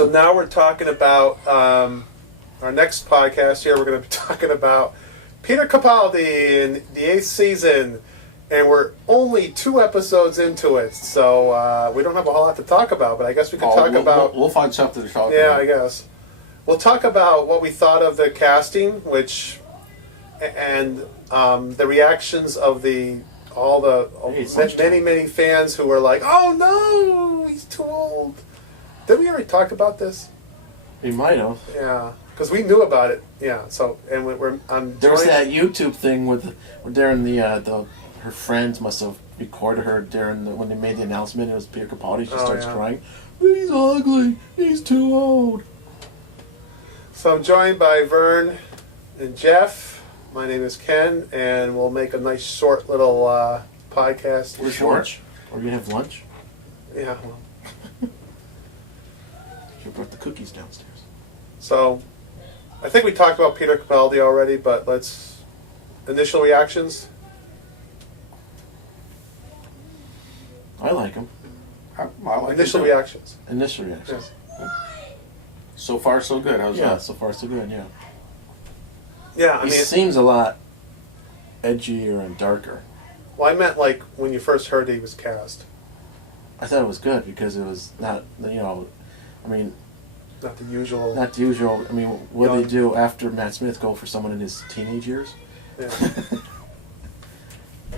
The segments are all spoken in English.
So now we're talking about our next podcast here. We're going to be talking about Peter Capaldi in the 8th season. And we're only 2 episodes into it, so we don't have a whole lot to talk about. But I guess we can talk about... We'll find something to talk about. Yeah, I guess. We'll talk about what we thought of the casting, and the reactions of many fans who were like, "Oh no, he's too old." Did we already talk about this? We might have. Yeah, because we knew about it. Yeah. So and there was that YouTube thing during her friends must have recorded her when they made the announcement. It was Peter Capaldi. She starts crying. He's ugly. He's too old. So I'm joined by Vern and Jeff. My name is Ken, and we'll make a nice short little podcast. We're short. Or you have lunch? Yeah. Well. You brought the cookies downstairs. So, I think we talked about Peter Capaldi already, but initial reactions. I like him. I like initial reactions. Initial reactions. Yeah. So far, so good. How's that? So far, so good. Yeah. Yeah, He seems a lot edgier and darker. Well, I meant like when you first heard he was cast. I thought it was good because it was not, not the usual. Not the usual. I mean, what do they do after Matt Smith go for someone in his teenage years? Yeah.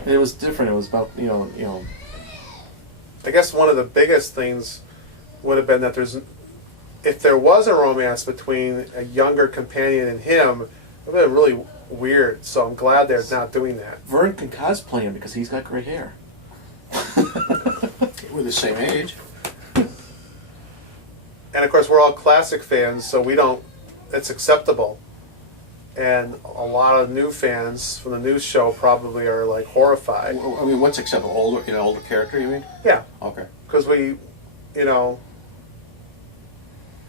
It was different. It was about I guess one of the biggest things would have been that if there was a romance between a younger companion and him, it would have been really weird. So I'm glad they're not doing that. Vern can cosplay him because he's got gray hair. We're the same age. And of course, we're all classic fans, so it's acceptable. And a lot of new fans from the news show probably are like horrified. I mean, what's acceptable? Older character, you mean? Yeah. Okay. Because I don't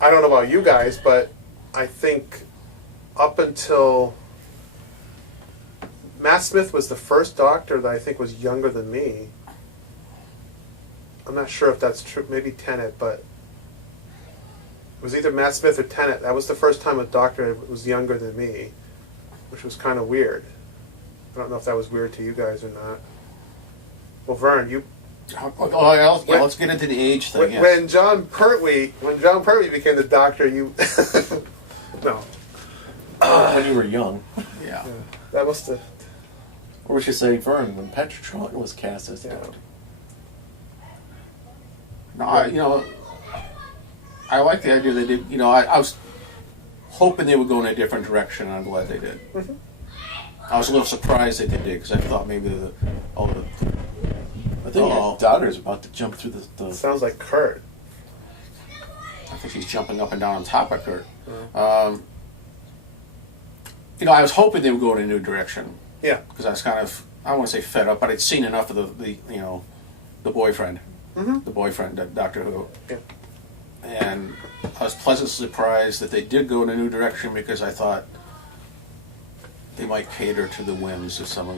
know about you guys, but I think up until Matt Smith was the first Doctor that I think was younger than me. I'm not sure if that's true. Maybe Tennant, but it was either Matt Smith or Tennant. That was the first time a Doctor was younger than me, which was kind of weird. I don't know if that was weird to you guys or not. Well, Vern, let's get into the age thing. When John Pertwee became the Doctor, you no. When you were young. Yeah. That must have. Or we should say Vern, when Patrick Troughton was cast as Doctor. No, I like the idea they did. I was hoping they would go in a different direction, and I'm glad they did. Mm-hmm. I was a little surprised they did because I thought maybe I think your daughter's about to jump through the... Sounds like Kurt. I think she's jumping up and down on top of Kurt. Mm-hmm. I was hoping they would go in a new direction. Yeah. Because I was kind of, I don't want to say fed up, but I'd seen enough of the boyfriend. Mm-hmm. The boyfriend, Doctor Who. Yeah. And I was pleasantly surprised that they did go in a new direction because I thought they might cater to the whims of some of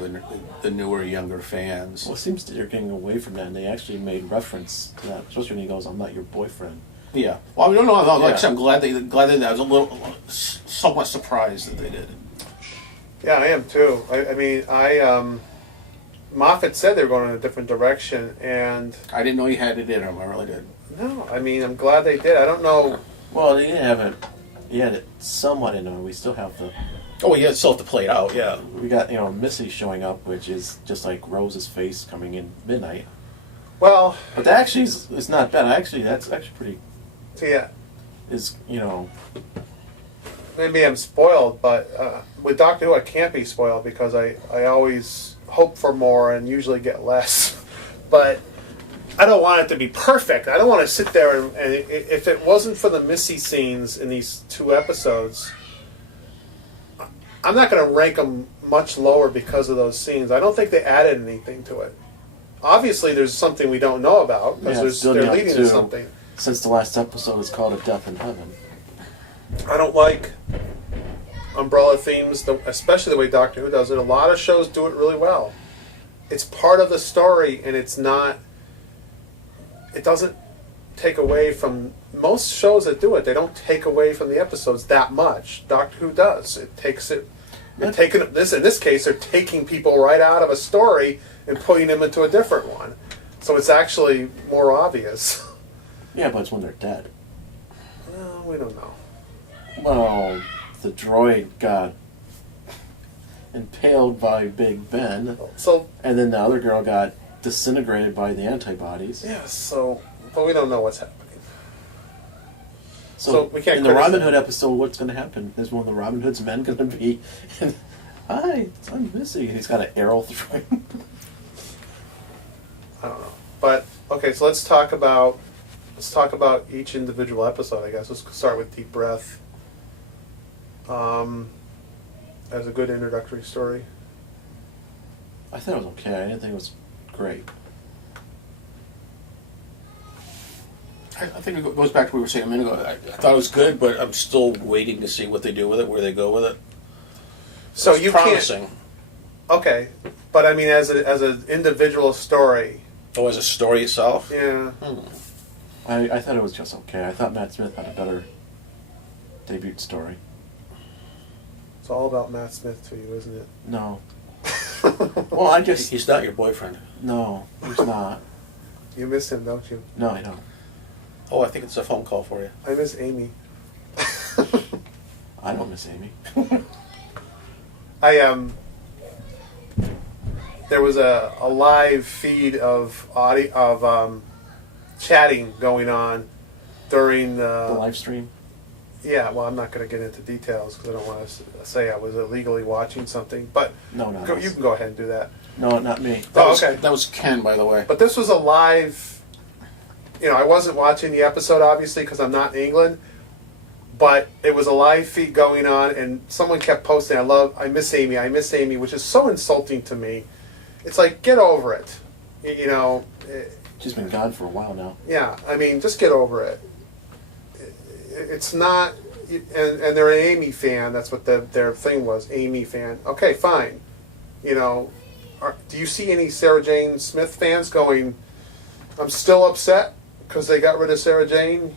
the newer, younger fans. Well, it seems that you're getting away from that, and they actually made reference to that, especially when he goes, "I'm not your boyfriend." Yeah. Well, no. Like I said, I'm glad they. I was somewhat surprised that they did. Yeah, I am too. Moffat said they were going in a different direction, and I didn't know he had it in him. I really did. No, I'm glad they did. I don't know. Well, they didn't have it. He had it somewhat in him. We still have the. Oh, you still have to play it out. Yeah. We got Missy showing up, which is just like Rose's face coming in midnight. Well, but that actually is not bad. That's actually pretty. Yeah. Maybe I'm spoiled, but with Doctor Who, I can't be spoiled because I always hope for more and usually get less. But I don't want it to be perfect. I don't want to sit there and if it wasn't for the Missy scenes in these 2 episodes, I'm not going to rank them much lower because of those scenes. I don't think they added anything to it. Obviously, there's something we don't know about because they're leading to something. Since the last episode is called A Death in Heaven. I don't like umbrella themes, especially the way Doctor Who does it. A lot of shows do it really well. It's part of the story, and it's not. It doesn't take away from most shows that do it. They don't take away from the episodes that much. Doctor Who does. It takes it. In this case, they're taking people right out of a story and putting them into a different one. So it's actually more obvious. Yeah, but it's when they're dead. Well, we don't know. Well, the droid got impaled by Big Ben, and then the other girl got disintegrated by the antibodies. Yes, but we don't know what's happening. So we can't. In the Robin Hood episode, what's going to happen? Is one of the Robin Hood's men going to be? Hi, I'm missing. He's got an arrow through him. I don't know, but okay. So let's talk about each individual episode. I guess let's start with Deep Breath. As a good introductory story. I thought it was okay. I didn't think it was great. I think it goes back to what we were saying a minute ago. I thought it was good, but I'm still waiting to see what they do with it, where they go with it. So you promising. Can't. Okay, but I mean, as an individual story. Oh, as a story itself? Yeah. I thought it was just okay. I thought Matt Smith had a better debut story. It's all about Matt Smith to you, isn't it? No. Well, He's not your boyfriend. No, he's not. You miss him, don't you? No, I don't. Oh, I think it's a phone call for you. I miss Amy. I don't miss Amy. There was a live feed of chatting going on during the live stream. Yeah, well, I'm not going to get into details because I don't want to say I was illegally watching something. But no, you can go ahead and do that. No, not me. Okay. That was Ken, by the way. But this was a live. I wasn't watching the episode obviously because I'm not in England. But it was a live feed going on, and someone kept posting, I miss Amy, which is so insulting to me. It's like, get over it. She's been gone for a while now. Yeah, I mean, just get over it. It's not, and they're an Amy fan. That's what their thing was, Amy fan. Okay, fine. Do you see any Sarah Jane Smith fans going, I'm still upset because they got rid of Sarah Jane?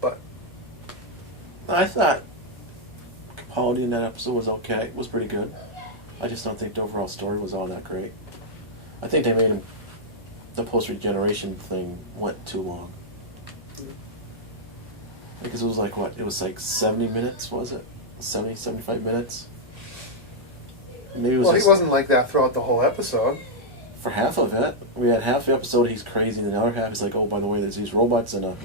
But I thought Capaldi in that episode was okay. It was pretty good. I just don't think the overall story was all that great. I think they made the post-regeneration thing went too long. Because it was like, what? It was like 70 minutes, was it? 70, 75 minutes? Maybe it was he wasn't like that throughout the whole episode. For half of it. We had half the episode he's crazy, and the other half is like, oh, by the way, there's these robots in a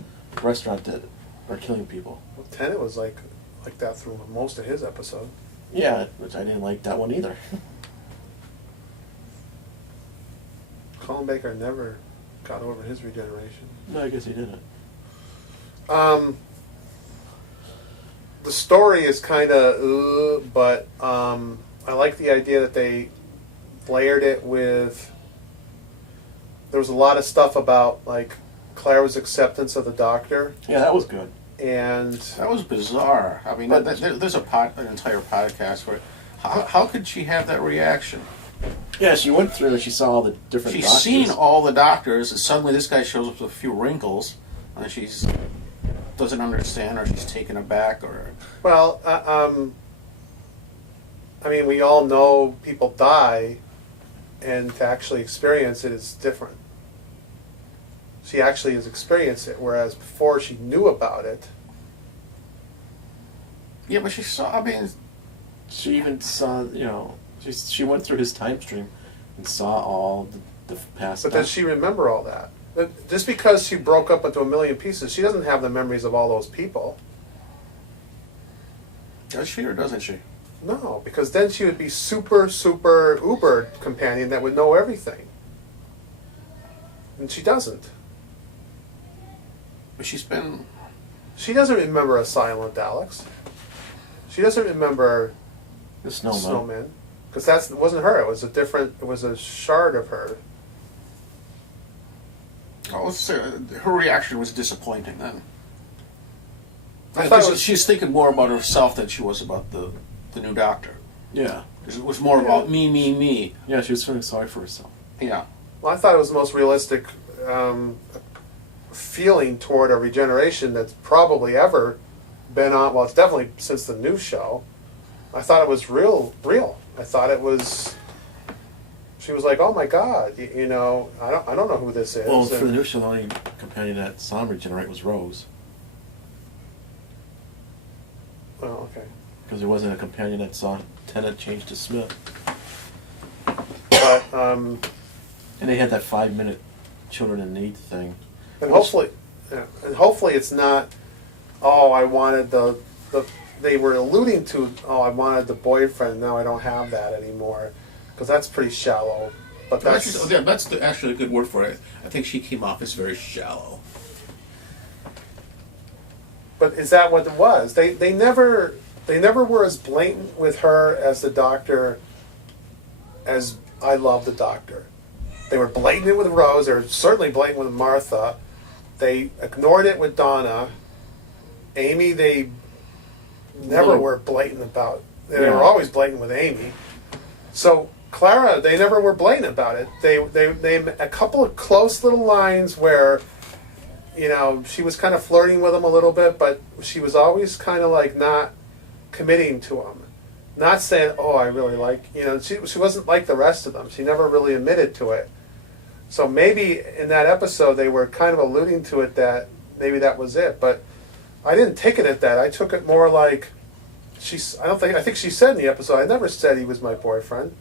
restaurant that are killing people. Well, Tenet was like that through most of his episode. Yeah, which I didn't like that one either. Colin Baker never got over his regeneration. No, I guess he didn't. The story is kind of, but I like the idea that they layered it with. There was a lot of stuff about like Clara's acceptance of the Doctor. Yeah, that was good. And that was bizarre. I mean, there's an entire podcast for it. How could she have that reaction? Yeah, she went through and she saw all the different She's doctors. seen all the doctors, and suddenly this guy shows up with a few wrinkles, and she doesn't understand, or she's taken aback, or... Well, I mean, we all know people die, and to actually experience it is different. She actually has experienced it, whereas before she knew about it. Yeah, but she saw, I mean... She even saw, she went through his time stream and saw all the past But does she remember all that? Just because she broke up into a million pieces, she doesn't have the memories of all those people. Does she or doesn't she? No, because then she would be super uber companion that would know everything. And she doesn't. But she's been... She doesn't remember a silent Alex. She doesn't remember the snowman. Because that wasn't her. It was a shard of her. Oh, her reaction was disappointing then. I thought she's thinking more about herself than she was about the new Doctor. Yeah. It was more about me. Yeah, she was feeling sorry for herself. Yeah. Well, I thought it was the most realistic feeling toward a regeneration that's probably ever been on. Well, it's definitely since the new show. I thought it was real. I thought it was. She was like, "Oh my God, you know, I don't know who this is." Well, for the new show, the only companion that saw him regenerate was Rose. Oh, okay. Because there wasn't a companion that saw Tennant change to Smith. But and they had that 5-minute children in need thing. and hopefully it's not. Oh, I wanted the. They were alluding to. Oh, I wanted the boyfriend. Now I don't have that anymore, because that's pretty shallow. But that's actually a good word for it. I think she came off as very shallow. But is that what it was? They never were as blatant with her as the Doctor. As I love the Doctor, they were blatant with Rose. They were certainly blatant with Martha. They ignored it with Donna. Amy, they never were blatant about. They were always blatant with Amy. So Clara, they never were blatant about it. They a couple of close little lines where, you know, she was kind of flirting with him a little bit, but she was always kind of like not committing to him, not saying, "Oh, I really like," you know. She wasn't like the rest of them. She never really admitted to it. So maybe in that episode they were kind of alluding to it, that maybe that was it, but I didn't take it at that. I took it more like I think she said in the episode, "I never said he was my boyfriend,"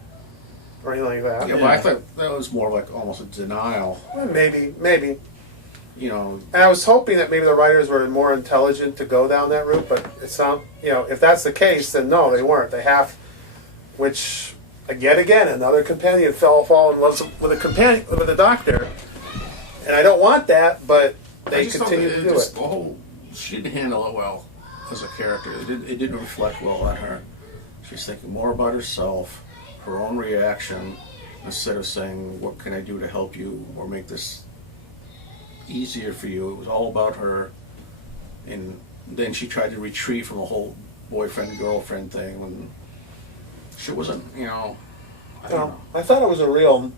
or anything like that. Yeah, but I thought that was more like almost a denial. Well, maybe. You know. And I was hoping that maybe the writers were more intelligent to go down that route, but it's not. You know, if that's the case, then no, they weren't. They have, which again, another companion fall in love with a Doctor, and I don't want that, but they continue to do it. The whole, she didn't handle it well as a character. It didn't reflect well on her. She's thinking more about herself, her own reaction, instead of saying, "What can I do to help you or make this easier for you?" It was all about her, and then she tried to retreat from the whole boyfriend-girlfriend thing when she wasn't, you know. I don't know. I thought it was a real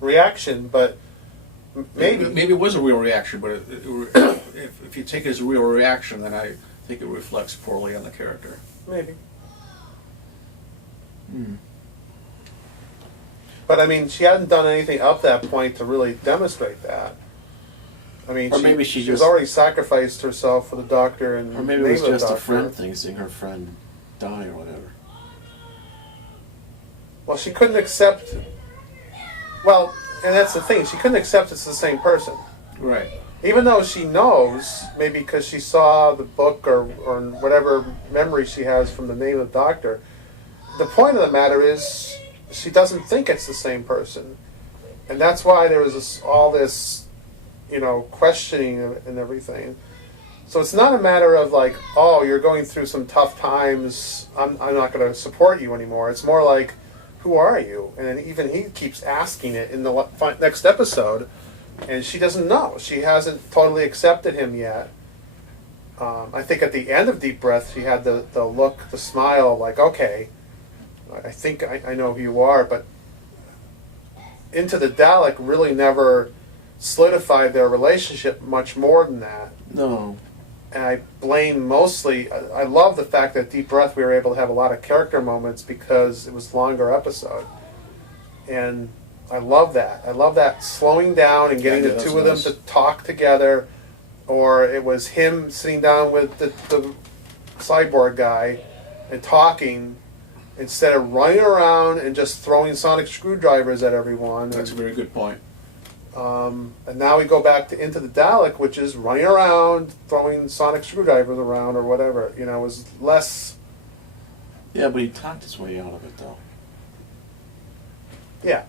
reaction, but maybe it was a real reaction, but if you take it as a real reaction, then I think it reflects poorly on the character. maybe. But I mean, she hadn't done anything up that point to really demonstrate that. I mean, Or maybe she was just- already sacrificed herself for the Doctor, and Or maybe it was name of the just a Doctor. friend thing, seeing her friend die or whatever. Well, she couldn't accept. Well, and that's the thing. She couldn't accept it's the same person. Right. Even though she knows, maybe because she saw the book or whatever memory she has from the name of the Doctor, the point of the matter is she doesn't think it's the same person. And that's why there was all this, you know, questioning and everything. So it's not a matter of like, oh, you're going through some tough times, I'm not going to support you anymore. It's more like, who are you? And then even he keeps asking it in the next episode, and she doesn't know. She hasn't totally accepted him yet. I think at the end of Deep Breath, she had the look, the smile, like, okay, I think I know who you are, but Into the Dalek really never solidified their relationship much more than that. No. And I blame mostly, I love the fact that Deep Breath we were able to have a lot of character moments because it was a longer episode. And I love that. I love that slowing down and getting the two of them to talk together. Or it was him sitting down with the cyborg guy and talking instead of running around and just throwing sonic screwdrivers at everyone. That's a very good point. And now we go back to Into the Dalek, which is running around, throwing sonic screwdrivers around or whatever. You know, it was less... Yeah, but he talked his way out of it, though. Yeah.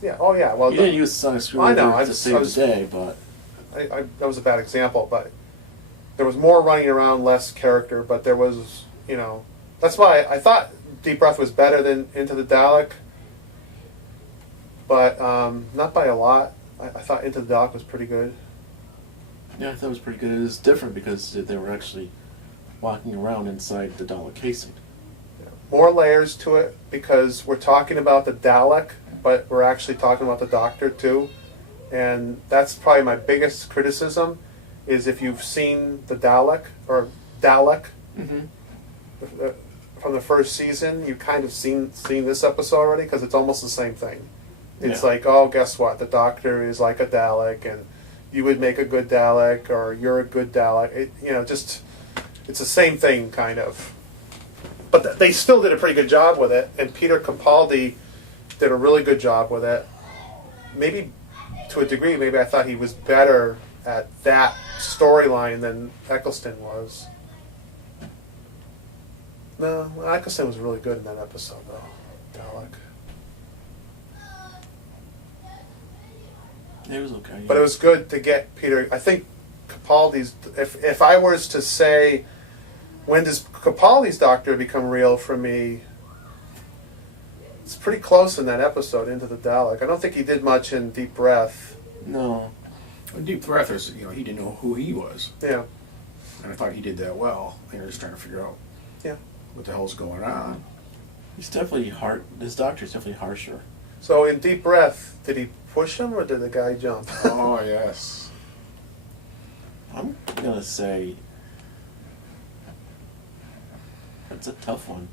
Yeah, oh yeah. Well, He didn't use sonic screwdriver to save the day, but... that was a bad example, but there was more running around, less character, but there was, you know... That's why I thought Deep Breath was better than Into the Dalek, but not by a lot. I thought Into the Dalek was pretty good. Yeah, I thought it was pretty good. It was different because they were actually walking around inside the Dalek casing. More layers to it because we're talking about the Dalek, but we're actually talking about the Doctor too. and that's probably my biggest criticism, is if you've seen the Dalek, Mm-hmm. From the first season, you've kind of seen this episode already, because it's almost the same thing. It's Yeah. like, oh, guess what? The Doctor is like a Dalek, and you would make a good Dalek, or you're a good Dalek. Just it's the same thing, kind of. But they still did a pretty good job with it, and Peter Capaldi did a really good job with it. Maybe, to a degree, maybe I thought he was better at that storyline than Eccleston was. No, Eccleston was really good in that episode, though. Dalek. It was okay. But it was good to get Peter. I think Capaldi's. If I was to say, when does Capaldi's Doctor become real for me? It's pretty close in that episode, Into the Dalek. I don't think he did much in Deep Breath. No. Deep Breath is, he didn't know who he was. Yeah. And I thought he did that well. You're just trying to figure out what the hell's going on. He's definitely hard. His Doctor's definitely harsher. So in Deep Breath, did he push him or did the guy jump? Oh, yes. I'm gonna say it's a tough one.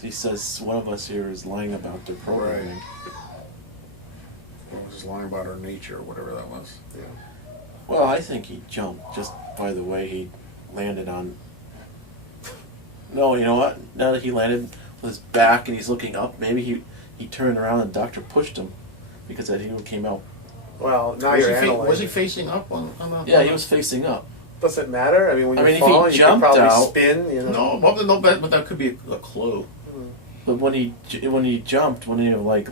He says one of us here is lying about their programming. Well, just lying about our nature or whatever that was. Yeah. Well, I think he jumped just by the way he landed on. No, you know what? Now that he landed with his back and he's looking up, maybe he turned around and the Doctor pushed him because that he came out. Well, now Was you're he, analyzing. was he facing up on the... Yeah, he was facing up. Does it matter? I mean, when I you're mean, if he falling, you can jumped probably out- spin. No, but that could be a clue. But when he jumped, wouldn't he have like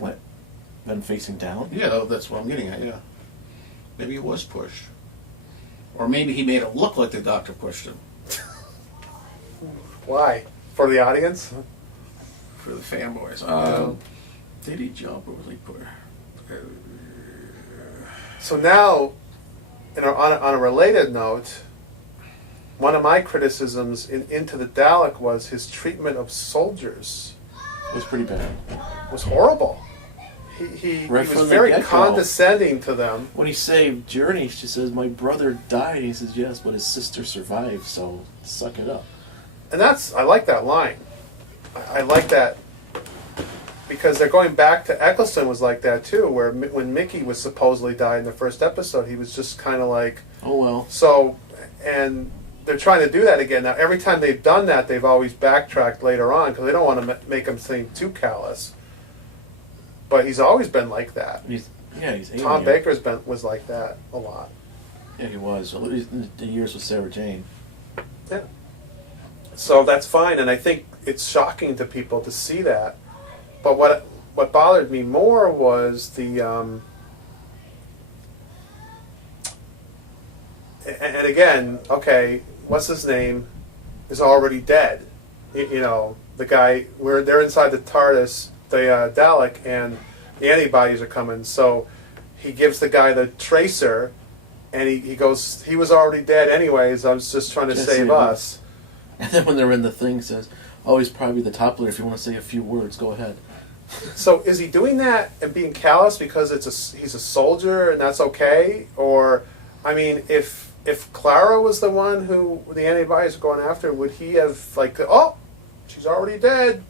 been facing down? Yeah, that's what I'm getting at, yeah. Maybe he was pushed. Or maybe he made it look like the Doctor pushed him. Why? For the audience? For the fanboys. Did he jump or was he pushed? So now, on a related note, one of my criticisms in Into the Dalek was his treatment of soldiers. It was pretty bad. It was horrible. He Right was from the very get-go. condescending to them. When he saved Journey, she says, "My brother died." He says, "Yes, but his sister survived, so suck it up." And I like that line. I like that because they're going back to Eccleston was like that too, where when Mickey was supposedly died in the first episode, he was just kind of like, Oh well. so, and they're trying to do that again. Now, every time they've done that, they've always backtracked later on because they don't want to make him seem too callous. But he's always been like that. He's alien. Tom Baker's was like that a lot. Yeah, he was. At least in the years with Sarah Jane. Yeah. So that's fine, and I think it's shocking to people to see that. But what bothered me more was the and again, okay, what's his name is already dead. The guy they're inside the TARDIS, the Dalek, and the antibodies are coming. So he gives the guy the tracer, and he goes, he was already dead anyways. I was just trying to save us. And then when they're in the thing, says, "Oh, he's probably the top leader. If you want to say a few words, go ahead." So is he doing that and being callous because he's a soldier and that's okay? Or, I mean, if Clara was the one who the antibodies were going after, would he have like, oh, she's already dead?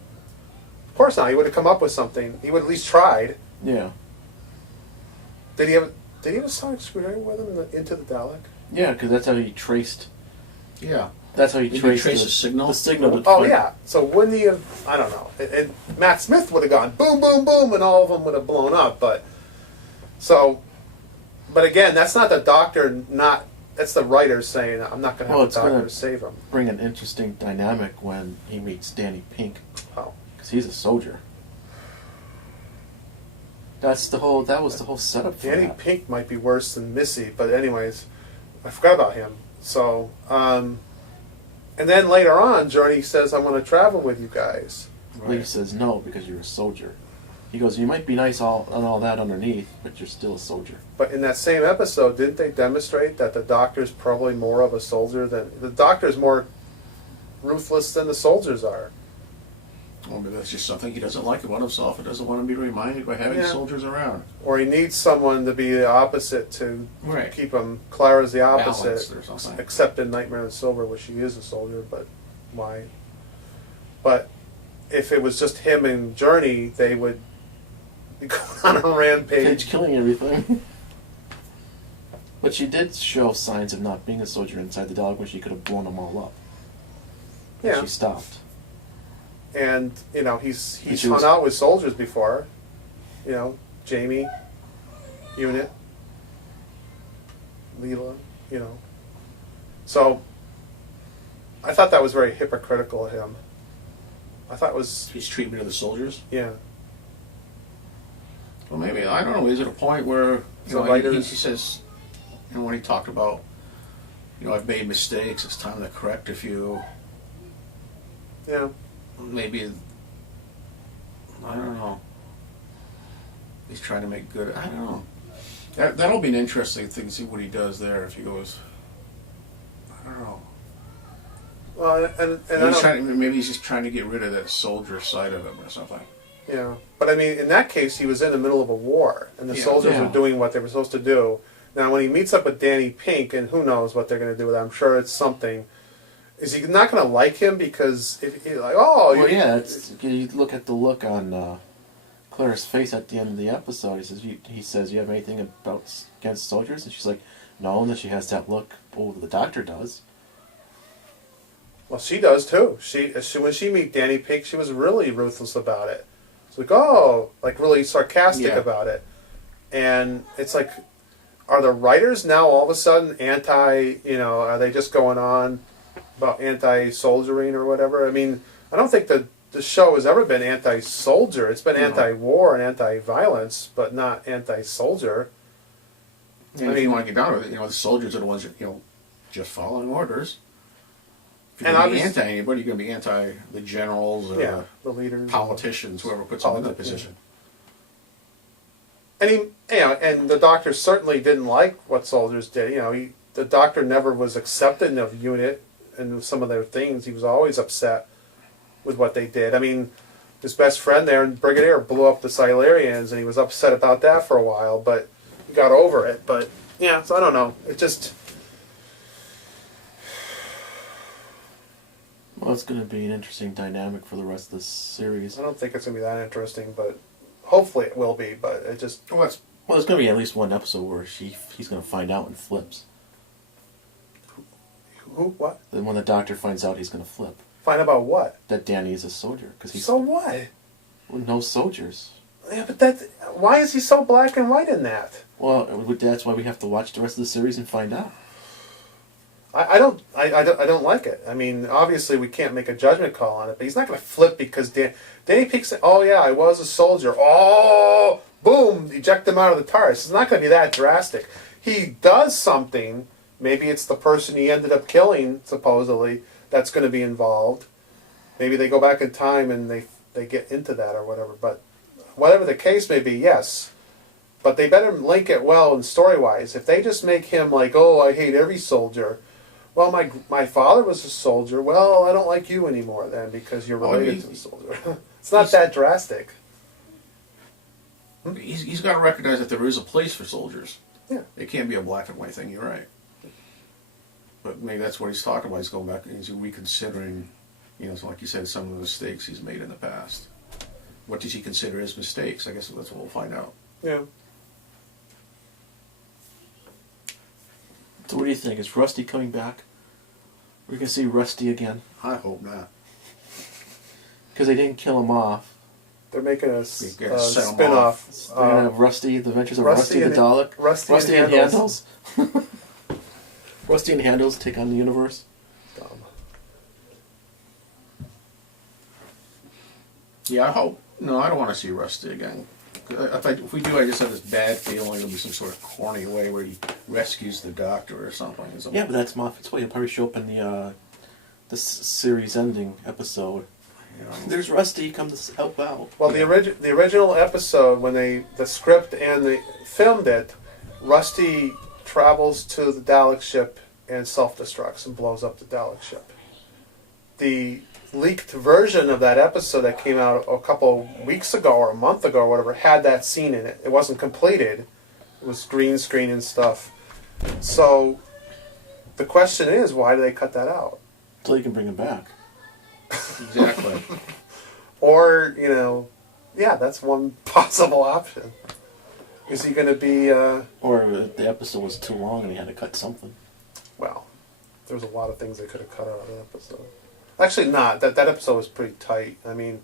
Of course not. He would have come up with something. He would at least tried. Yeah. Did he have a sonic screwdriver with him into the Dalek? Yeah, because that's how he traced. Yeah. That's how he Did he traced trace the the signal? The signal. Oh yeah. So wouldn't he have? I don't know. And Matt Smith would have gone boom, boom, boom, and all of them would have blown up. But again, that's not the Doctor. That's the writer saying, "I'm not going to have the Doctor save him." Bring an interesting dynamic when he meets Danny Pink. Oh. Because he's a soldier. That was the whole setup for Danny that. Pink might be worse than Missy, but anyways, I forgot about him. So, and then later on, Journey says, "I want to travel with you guys." Lee says no because you're a soldier. He goes, "You might be nice and all that underneath, but you're still a soldier." But in that same episode, didn't they demonstrate that the Doctor's probably more of a soldier than the Doctor's more ruthless than the soldiers are? Well, maybe that's just something he doesn't like about himself. He doesn't want to be reminded by having Yeah. soldiers around. Or he needs someone to be the opposite to Right. keep him. Clara's the Balanced opposite, or something. except in Nightmare on Silver, where she is a soldier. But why? But if it was just him and Journey, they would be going on a Page rampage. killing everything. But she did show signs of not being a soldier inside the Dalek when she could have blown them all up. And Yeah, she stopped. and you know he's she hung was- out with soldiers before. You know, Jamie, Unit, Leela. You know, so I thought that was very hypocritical of him. I thought it was His treatment of the soldiers. yeah. Well, maybe, I don't know, is it a point where, you So know, writers- he says, you know, when he talked about, you know, I've made mistakes, it's time to correct a few. Yeah. Maybe, I don't know. He's trying to make good, I don't know. That'll be an interesting thing to see what he does there if he goes, I don't know. Well, and I Maybe he's just trying to get rid of that soldier side of him or something. yeah, but I mean, in that case, he was in the middle of a war, and the Yeah. soldiers Yeah. were doing what they were supposed to do. Now, when he meets up with Danny Pink, and who knows what they're going to do with him, I'm sure it's something. Is he not going to like him because if he's like, oh, Well, yeah, you look at the look on Claire's face at the end of the episode. He says, you have anything against soldiers? And she's like, no. And then she has that look, oh, the doctor does. well, she does too. She when she meet Danny Pink, she was really ruthless about it. It's like, oh, like really sarcastic Yeah. about it, and it's like, are the writers now all of a sudden anti? You know, are they just going on about anti-soldiering or whatever? I mean, I don't think that the show has ever been anti-soldier. It's been No. anti-war and anti-violence, but not anti-soldier. And I if you mean- want to get down to it, you know, the soldiers are the ones that, you know, just following orders. If you're And going to be obviously- anti anybody, you're going to be anti the generals or Yeah, the leaders, politicians, whoever puts them in that Politics, yeah. position. And he, you know, and the doctor certainly didn't like what soldiers did. You know, the doctor never was accepting of Unit and some of their things. He was always upset with what they did. I mean, his best friend there, Brigadier, blew up the Silurians, and he was upset about that for a while, but he got over it. But yeah, so I don't know. It just, Well, it's going to be an interesting dynamic for the rest of this series. I don't think it's gonna be that interesting, but hopefully it will be. But it just, Well, that's Well, there's going to be at least one episode where he's going to find out and flips. who, what? Then when the doctor finds out, he's going to flip. Find about what? That Danny is a soldier. Because he's So what? no soldiers. Yeah, but that. Why is he so black and white in that? Well, that's why we have to watch the rest of the series and find out. I don't like it. I mean, obviously we can't make a judgment call on it, but he's not going to flip because Danny Pink said, "Oh yeah, I was a soldier." Oh, boom! Eject him out of the TARDIS. It's not going to be that drastic. He does something. Maybe it's the person he ended up killing, supposedly, that's going to be involved. Maybe they go back in time and they get into that or whatever. But whatever the case may be, yes. But they better link it well and story-wise. If they just make him like, oh, I hate every soldier. Well, my father was a soldier. Well, I don't like you anymore then because you're Well, related he- to a soldier. It's not that drastic. he's got to recognize that there is a place for soldiers. Yeah. It can't be a black and white thing. You're right. But maybe that's what he's talking about. He's going back and he's reconsidering, you know, so like you said, some of the mistakes he's made in the past. What does he consider his mistakes? I guess that's what we'll find out. Yeah. So what do you think? Is Rusty coming back? We're going to see Rusty again? I hope not. Because they didn't kill him off. They're making a We gotta set 'em spin-off. They're going to have Rusty, the Adventures of Rusty Rusty the and- Dalek. Rusty and Handles. Rusty and Handles take on the universe. Dumb. Yeah, I hope. No, I don't want to see Rusty again. If we do, I just have this bad feeling it'll be some sort of corny way where he rescues the doctor or something. Yeah, but that's Moffat's way. He'll probably show up in the series ending episode. You know. There's Rusty, come to help out. Well, the original episode, when the script and they filmed it, Rusty travels to the Dalek ship and self-destructs and blows up the Dalek ship. the leaked version of that episode that came out a couple weeks ago or a month ago or whatever had that scene in it. It wasn't completed. It was green screen and stuff. So the question is, why do they cut that out? So you can bring him back. Exactly. Or, yeah, that's one possible option. Is he going to be... Or if the episode was too long and he had to cut something. Well, there's a lot of things they could have cut out of the episode. Actually, not. That episode was pretty tight. I mean,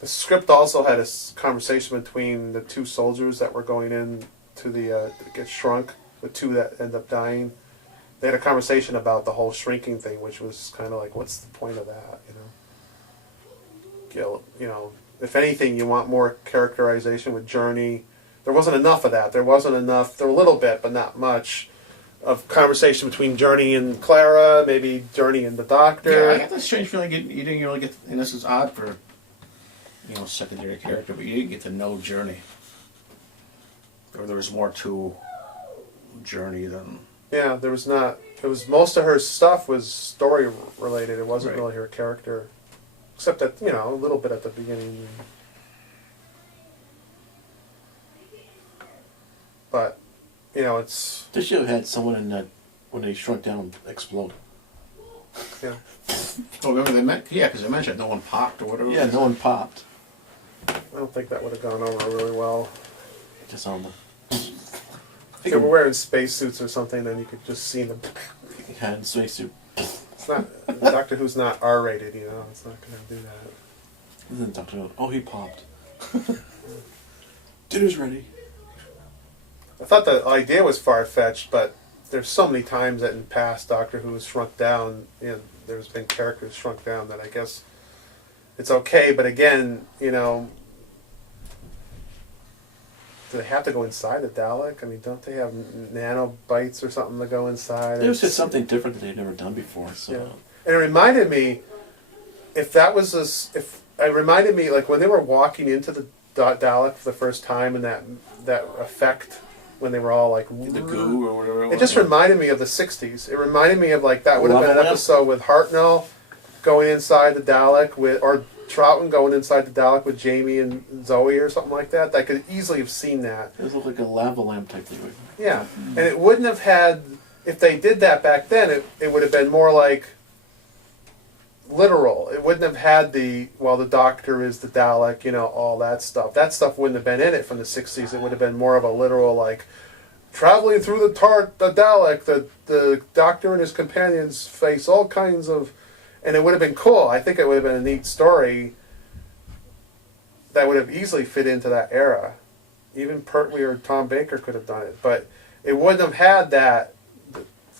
the script also had a conversation between the two soldiers that were going in to to get shrunk, the two that end up dying. They had a conversation about the whole shrinking thing, which was kind of like, what's the point of that, if anything, you want more characterization with Journey. There wasn't enough of that. There were a little bit, but not much, of conversation between Journey and Clara, maybe Journey and the Doctor. Yeah, I got this strange feeling you didn't really get, and this is odd for, secondary character, but you didn't get to know Journey. Or there was more to Journey than... Yeah, there was not. It was, most of her stuff was story related. It wasn't Right. really her character. Except that, a little bit at the beginning. But, it's... They should have had someone in that, when they shrunk down, explode. Yeah. Oh, remember because they mentioned no one popped or whatever. Yeah, no one popped. I don't think that would have gone over really well. Just on the... If they were wearing spacesuits or something, then you could just see them. hand spacesuit. It's not... Doctor Who's not R-rated, It's not going to do that. And then Doctor Who, oh, he popped. Dinner's ready. I thought the idea was far-fetched, but there's so many times that in past Doctor Who has shrunk down, there's been characters shrunk down that I guess it's okay, but again, do they have to go inside the Dalek? I mean, don't they have nanobites or something to go inside? It was just something different that they've never done before, so... Yeah. And it reminded me, it reminded me, like, when they were walking into the Dalek for the first time and that effect when they were all like... The goo or whatever. It just reminded me of the 60s. It reminded me of, like, that would have been an episode with Hartnell going inside the Dalek or Troughton going inside the Dalek with Jamie and Zoe or something like that. I could easily have seen that. It looked like a lava lamp type thing. Yeah. And it wouldn't have had... If they did that back then, it would have been more like literal. It wouldn't have had the Doctor is the Dalek, all that stuff. That stuff wouldn't have been in it from the 60s. It would have been more of a literal, like, traveling through the Dalek, the Doctor and his companions face all kinds of... And it would have been cool. I think it would have been a neat story that would have easily fit into that era. Even Pertwee or Tom Baker could have done it. But it wouldn't have had that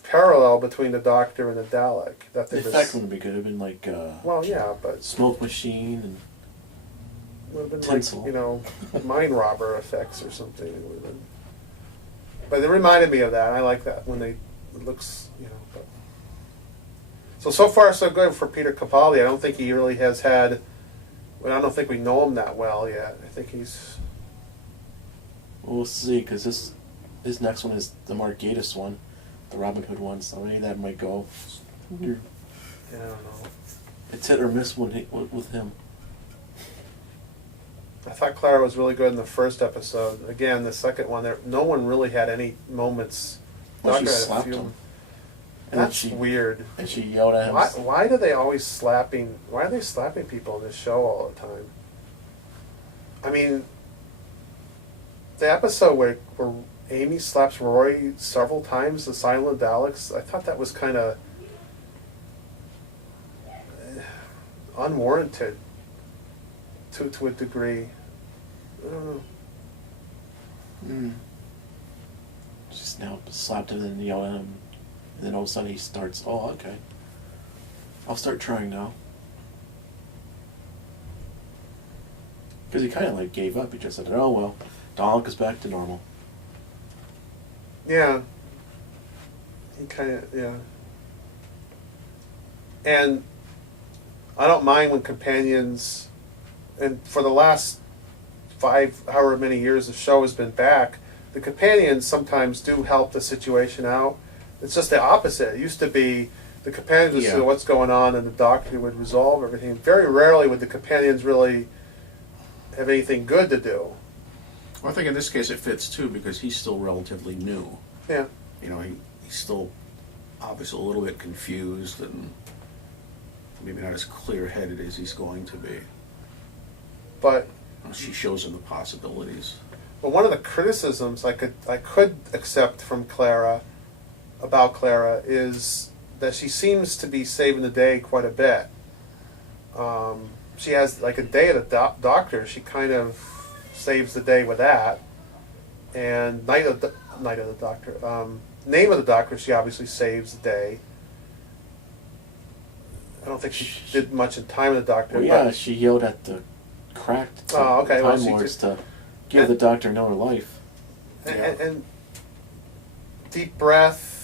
parallel between the Doctor and the Dalek. That The effect wouldn't be good. It would have been like well, yeah, but smoke machine and would have been tinsel. like, mine robber effects or something. It would have been. But it reminded me of that. I like that when it looks, But. So far so good for Peter Capaldi. I don't think he really has had. Well, I don't think we know him that well yet. I think he's. We'll see, because this next one is the Mark Gatiss one, the Robin Hood one. So maybe that might go. Yeah, I don't know. It's hit or miss with him. I thought Clara was really good in the first episode. Again, the second one, no one really had any moments. Well, she Doctor had a slapped few. him. That's weird. And she yelled at him. Why do they always slapping? Why are they slapping people in this show all the time? I mean, the episode where Amy slaps Roy several times, the Silent Daleks, I thought that was kind of unwarranted to a degree. I don't know. Just now slapped him and yelled at him. And then all of a sudden he starts, oh, okay. I'll start trying now. Because he kind of like gave up. He just said, oh, well, Dalek is back to normal. Yeah. He kind of, yeah. And I don't mind when companions, and for the last however many years the show has been back, the companions sometimes do help the situation out. It's just the opposite. It used to be the companions would Yeah. see what's going on, and the Doctor would resolve everything. Very rarely would the companions really have anything good to do. Well, I think in this case it fits too because he's still relatively new. Yeah. You know, he's still obviously a little bit confused and maybe not as clear-headed as he's going to be. But She shows him the possibilities. one of the criticisms I could accept from Clara about Clara is that she seems to be saving the day quite a bit. She has like a day at the doctor. She kind of saves the day with that. And Night of the Doctor. Name of the Doctor, she obviously saves the day. I don't think she did much in Time of the Doctor. Well, yeah, she yelled at the cracked okay, well, Time she Lords just- to give the Doctor another life. And Deep Breath.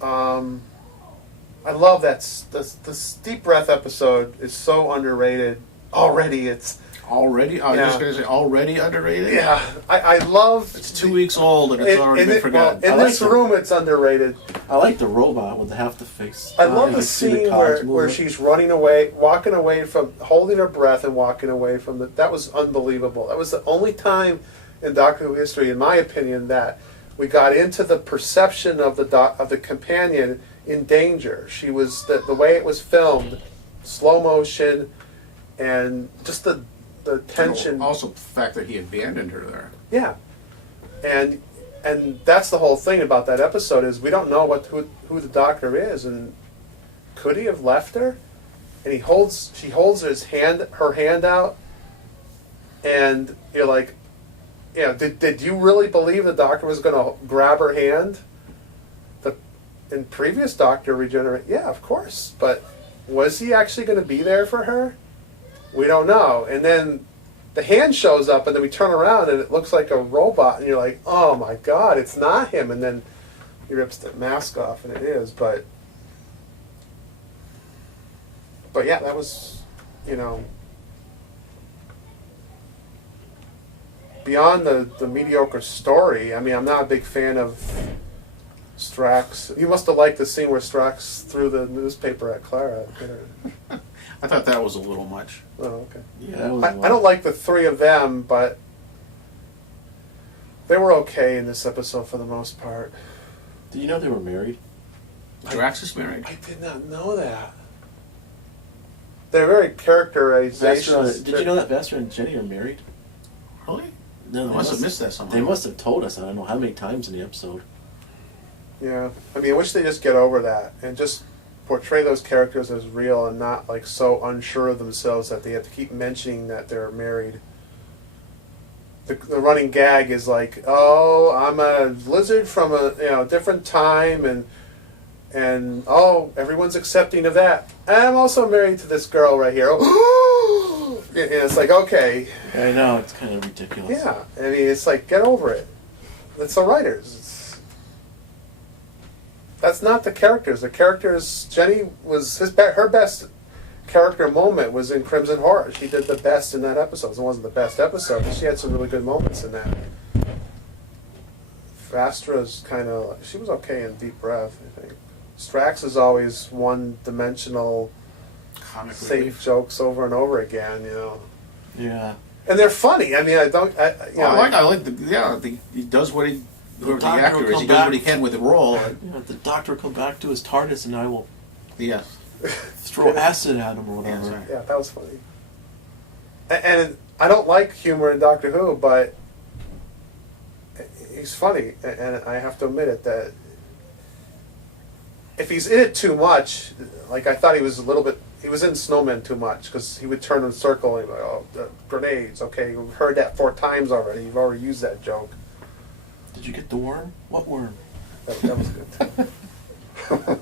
I love that. This Deep Breath episode is so underrated already. It's Already? I was just going to say, already underrated? yeah. I love. It's 2 weeks old and it's already been forgotten. In I like this the- room, it's underrated. I like the robot with half the face. I love You the can see scene cogs where moving. she's running away, walking away from, holding her breath and walking away from the. That was unbelievable. That was the only time in Doctor Who history, in my opinion, that we got into the perception of the companion in danger. She was the way it was filmed, slow motion, and just the tension. Also, the fact that he abandoned her there. Yeah, and that's the whole thing about that episode is we don't know who the Doctor is, and could he have left her? And she holds her hand out, and you're like, you know, did you really believe the Doctor was going to grab her hand? In previous Doctor Regenerate, yeah, of course, but was he actually going to be there for her? We don't know. And then the hand shows up, and then we turn around, and it looks like a robot, and you're like, oh my God, it's not him. And then he rips the mask off, and it is. But yeah, that was, you know, beyond the mediocre story. I mean, I'm not a big fan of Strax. You must have liked the scene where Strax threw the newspaper at Clara. I thought that was a little much. Oh, okay. Yeah, that was I don't like the three of them, but they were okay in this episode for the most part. Did you know they were married? Drax is married. I did not know that. They're very characterizations. Did you know that Vastra and Jenny are married? Really? No, I must have missed that somehow. They must have told us. I don't know how many times in the episode. Yeah, I mean, I wish they just get over that and just portray those characters as real and not like so unsure of themselves that they have to keep mentioning that they're married. The running gag is like, oh, I'm a lizard from a different time, and oh, everyone's accepting of that. And I'm also married to this girl right here. And it's like, okay, I know, it's kind of ridiculous. yeah. I mean, it's like, get over it. It's the writers. That's not the characters. The characters. Jenny was her best character moment was in Crimson Horror. She did the best in that episode. It wasn't the best episode, but she had some really good moments in that. Vastra's kind of, she was okay in Deep Breath, I think. Strax is always one-dimensional, Comic same relief. jokes over and over again, Yeah. And they're funny. I mean, I like he does what he, whoever the Doctor actor will is, come he does what he back. can with the role. You know, the Doctor will come back to his TARDIS and I will Yes. throw acid at him or Yeah, whatever. sorry. Yeah, that was funny. And I don't like humor in Doctor Who, but he's funny, and I have to admit it that if he's in it too much, like I thought he was in Snowman too much because he would turn and circle and be like, oh, the grenades. Okay, we've heard that 4 times already. You've already used that joke. Did you get the worm? What worm? That was good too.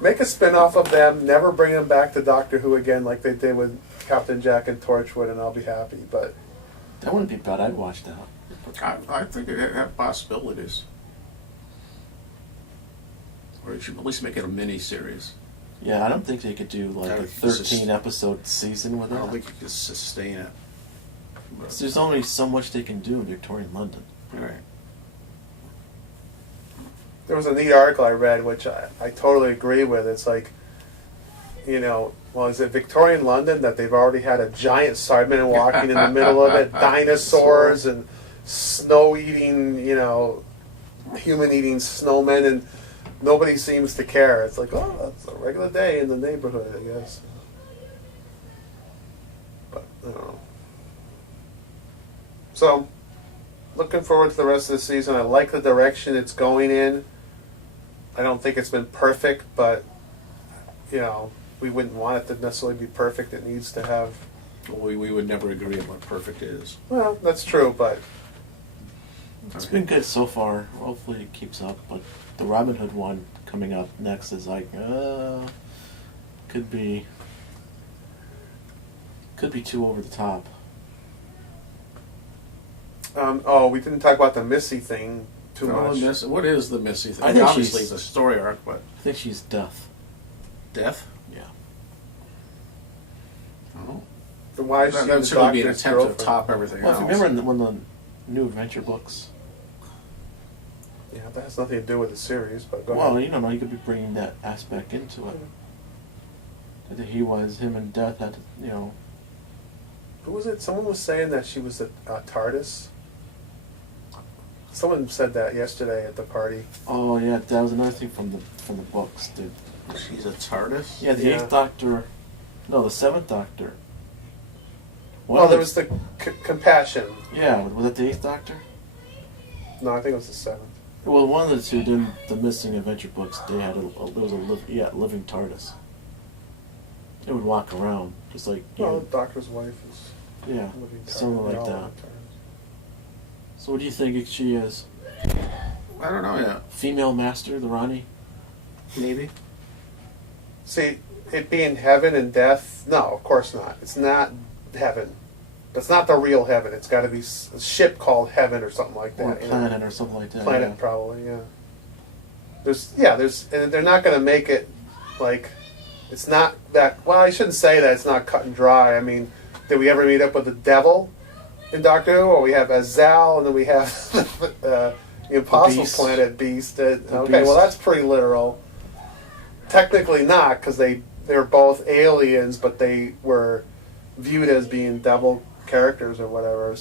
Make a spin-off of them. Never bring them back to Doctor Who again like they did with Captain Jack and Torchwood, and I'll be happy. But That wouldn't be bad. I'd watch that. I think it had possibilities. Or you should at least make it a mini-series. Yeah, I don't think they could do like I a don't think it's 13-episode season with I don't it. think you can sustain it. But, There's only so much they can do in Victorian London. right. There was a neat article I read, which I totally agree with. It's like, you know, well, is it Victorian London that they've already had a giant Cyberman walking in the middle of it, dinosaurs and snow-eating, you know, human-eating snowmen, and nobody seems to care. It's like, oh, that's a regular day in the neighborhood, I guess. But, I don't know. So, looking forward to the rest of the season. I like the direction it's going in. I don't think it's been perfect, but, you know, we wouldn't want it to necessarily be perfect. It needs to have... We would never agree on what perfect is. Well, that's true, but... It's been good so far. Hopefully it keeps up, but the Robin Hood one coming up next is like, could be too over the top. We didn't talk about the Missy thing too much. What is the Missy thing? I think Obviously, it's a story arc, but I think she's deaf. death. Yeah. Oh, Then why is she that the would certainly be an doctor's attempt girlfriend? to top everything Well, if else. you remember in one of the new adventure books, Yeah, that has nothing to do with the series, but go well, ahead. you don't know, you could be bringing that aspect into it. That him and Death had, you know. Who was it? Someone was saying that she was a TARDIS. Someone said that yesterday at the party. Oh yeah, that was another thing from the books, dude. She's a TARDIS. Yeah, the Yeah. Eighth Doctor. No, the Seventh Doctor. Well, there was the Compassion. Yeah, was that the Eighth Doctor? No, I think it was the 7th. Well, one of the two in the Missing Adventure books, they had there was a living TARDIS. It would walk around just like Well, the doctor's wife is yeah, living TARDIS. something like They all that. live TARDIS. So, what do you think she is? I don't know yet. Female Master, the Ronnie? Maybe. See, it being heaven and death, no, of course not. It's not heaven. That's not the real heaven. It's got to be a ship called Heaven or something like that. Or you know? planet or something like that. Planet, yeah. probably, yeah. And they're not going to make it like, it's not that, well, I shouldn't say that it's not cut and dry. I mean, did we ever meet up with the devil in Doctor Who? Or we have Azal, and then we have the Impossible Beast. Planet Beast. Okay, Beast. well, that's pretty literal. Technically not, because they're both aliens, but they were viewed as being devil characters or whatever.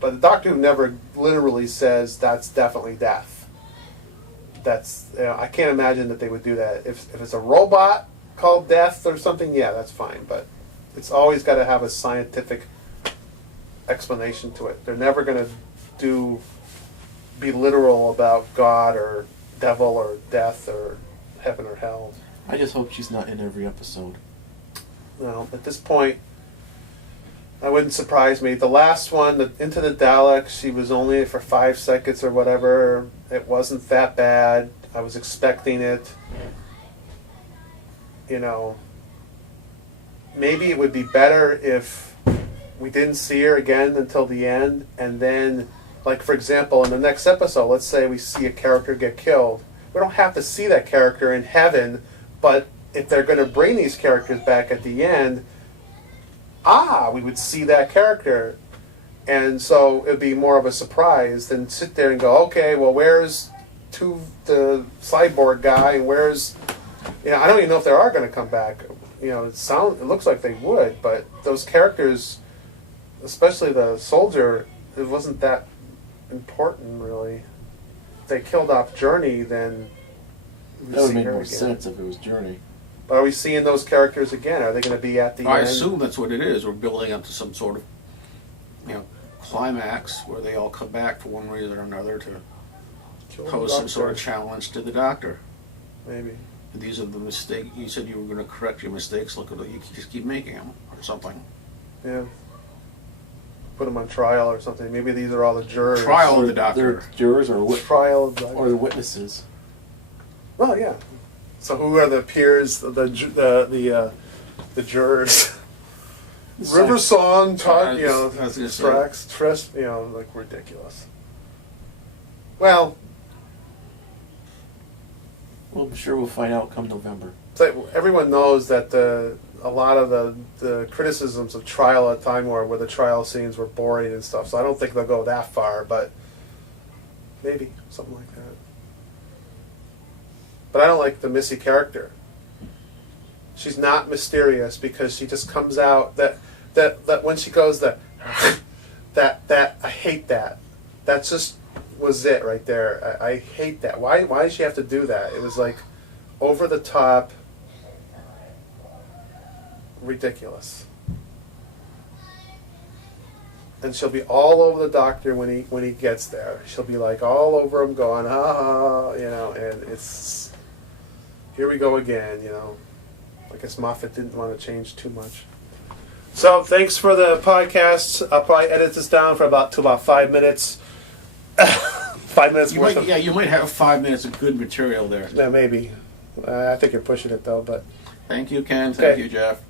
But the Doctor Who never literally says that's definitely death. That's I can't imagine that they would do that. If it's a robot called Death or something, yeah, that's fine. But it's always got to have a scientific explanation to it. They're never going to be literal about God or devil or death or heaven or hell. I just hope she's not in every episode. No, at this point, that wouldn't surprise me. The last one, Into the Daleks, she was only for 5 seconds or whatever. It wasn't that bad. I was expecting it. You know, maybe it would be better if we didn't see her again until the end, and then, like, for example, in the next episode, let's say we see a character get killed. We don't have to see that character in heaven, but if they're going to bring these characters back at the end, we would see that character. And so it would be more of a surprise than sit there and go, okay, well, where's the cyborg guy, and where's... I don't even know if they are going to come back. It looks like they would, but those characters, especially the soldier, it wasn't that important, really. If they killed off Journey, then we'd That would see make her more again. sense if it was Journey. But are we seeing those characters again? Are they going to be at the I end? assume that's what it is. We're building up to some sort of, climax where they all come back for one reason or another to Kill the pose some sort of Doctor. challenge to the Doctor. Maybe. These are the mistakes. You said you were going to correct your mistakes. Look at it. You just keep making them or something. Yeah. Put them on trial or something. Maybe these are all the jurors. Trial of the They're Doctor. jurors Trial of the or the witnesses. Well, yeah. So who are the peers? The jurors. River Song, Todd, I was gonna say. Strax, Trist, like ridiculous. Well, Well, I'm sure we'll find out come November. everyone knows that a lot of the criticisms of Trial at Time War where the trial scenes were boring and stuff. So I don't think they'll go that far, but maybe something like that. But I don't like the Missy character. She's not mysterious because she just comes out that when she goes that I hate that. That just was it right there. I hate that. Why did she have to do that? It was like over the top, ridiculous. And she'll be all over the Doctor when he gets there. She'll be like all over him, going and it's here we go again, I guess Moffat didn't want to change too much. So thanks for the podcast. I'll probably edit this down to about 5 minutes. 5 minutes worth of... Yeah, you might have 5 minutes of good material there. Yeah, maybe. I think you're pushing it, though. But thank you, Ken. Thank you, Jeff.